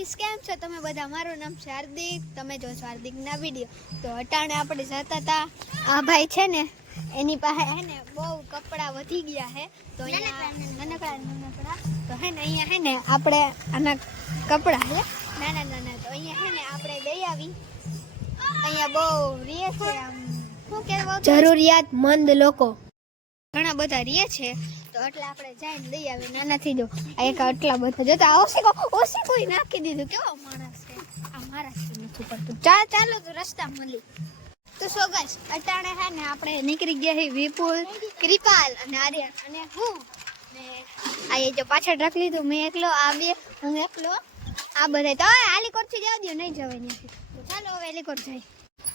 Guys કેમ છો? તમે બધા? મારું નામ છે હાર્દિક તમે જો છો હાર્દિકના વીડિયો તો અટાણે આપણે જતા હતા. આ ભાઈ છે ને એની પાસે હે ને બહુ કપડાં વધી ગયા છે તો અહીંયા નાનકડા નાનકડા. તો હે ને અહીંયા હે ને આપણે આના કપડાં હે. નાના નાના. તો અહીંયા હે ને આપણે લઈ આવી. અહીંયા બહુ રે છે આમ. શું કહેવાય જરૂરિયાતમંદ લોકો. ઘણા બધા રીએ છે. તો એટલે આપણે જઈને લઈ આવે નાનાથી જો, આ એક આટલા બધા. જોતા ઓશી ઓશી કોઈ નાખી દીધું. કેવો માણસ છે? આ છે નથી પડતું. ચાલ, ચાલો તો રસ્તા મળી તો સો ગાઈસ, અટાણે હે ને આપણે નીકળી ગયા છે વિપુલ, કૃપાલ અને આર્યન. અને હું ને આ એ જો પાછળ રાખી લીધું. મેં એકલો, આ બે, હું એકલો. આ બધા તો હવે આલીકોટથી જવા દો નહીં જવાય તો ચાલો હવે આલીકોટ જાય.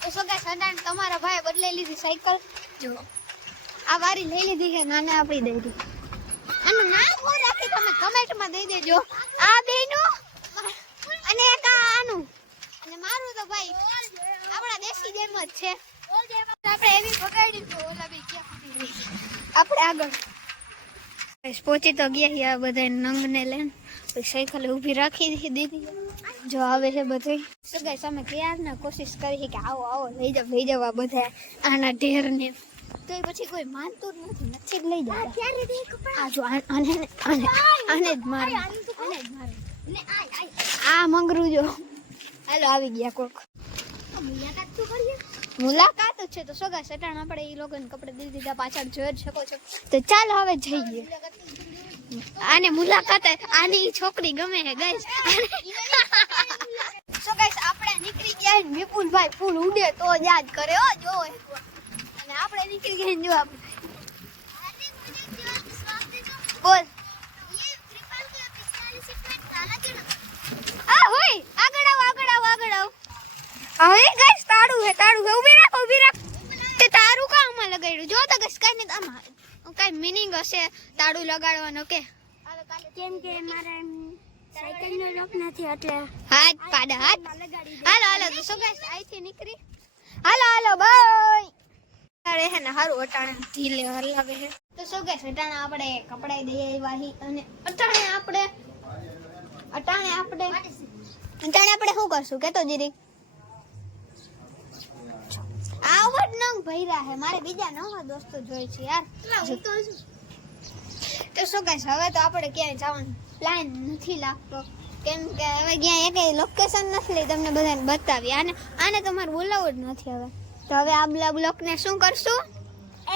તો સો ગાઈસ, અટાણે તમારા ભાઈ બદલાઈ લીધી સાયકલ. જો આ વારી લઈ લીધી છે, નાને આપણી દઈ દીધી. આનું નામ રાખી તમે કમેન્ટમાં દઈ દેજો. આ બેનું અને એક આનું. અને મારું તો ભાઈ આપણા દેશી જેમ જ છે. આપણે એવી પકડી તો ઓલા બી ક્યાં આપણે આગળ. પહોંચી તો ગયા આ બધા નંગને લઈને. સાયકલ ઊભી રાખી દીધી જો આવે છે બધે તો સામે ક્યારના કોશિશ કરી કે આવો આવો લઈ જાવ લઈ જાવ બધા આના ઢેરને. તો પછી કોઈ માનતું જ નથી નથી જ લઈ જતા. આ જો આને આને આને જ મારે. આને જ મારે. આ મંગરું જો. હાલો આવી ગયા કોક. મુલાકાત જ છે તો સોગા સટાણ આપણે એ લોકોને કપડે દીધી દીધા પાછળ જોઈ જ શકો છો. તો ચાલો હવે જઈએ. આને મુલાકાત આની છોકરી ગમે હે ગઈ સો ગાઈસ આપણે નીકળી ગયા વિપુલભાઈ ફૂલ ઉડે તો જ યાદ કરે. હો જો આપણે નીકળી ગયા જો આપણે બોલ. આ હોય. આગળ આવ આગળ આવ આગળ આવ. હવે ગાઈસ તાળું હે તાળું હે. ઊભી રાખ ઊભી રાખ. તે તારું કા આમાં લગાડ્યું? જો તો ગાઈસ કાઈ નહીં આમાં. કાઈ મીનિંગ હશે તારું લગાડવાનો કે? કેમ કે મારા સાયકલનો લોક નથી એટલે હાથ પાડા હાથ. હાલો હાલો. તો સો ગાઈસ અહીંથી નીકળી. હાલો હાલો બાય અરે હે ને હારું અટાણે. ઢીલે હલાવે હે તો સો ગાઈસ અટાણે આપણે કપડાય દઈ આવ્યા હી અને અટાણે આપણે અટાણે આપણે અટાણે આપણે શું કરશું? કેતો જીરી. આવડ નંગ ભર્યા હે મારે બીજા નવા દોસ્તો જોઈ છે યાર. તો શું કહીશ હવે તો આપણે ક્યાંય જવાનું પ્લાન નથી લાગતો. કેમ કે હવે ક્યાંય એકેય લોકેશન નથી લઈ તમને બધાને બતાવી. આને આને તમારે બોલાવવું જ નથી હવે. તો હવે આ બ્લોગ બ્લોકને શું કરશું?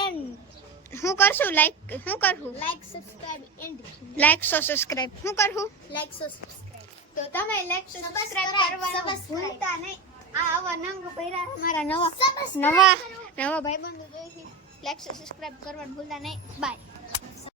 એન્ડ હું કરશું? લાઈક હું કરવું? Like subscribe and like so subscribe શું કરવું? લાઈક સો સબસ્ક્રાઇબ તો તમે લાઈક સો સબસ્ક્રાઇબ કરવાનું ભૂલતા નહીં. આ આવા નંગ પહેર્યા મારા નવા નવા નવા ભાઈબંધો જોઈ લાઈક સો સબસ્ક્રાઇબ કરવાનું ભૂલતા નહીં. બાય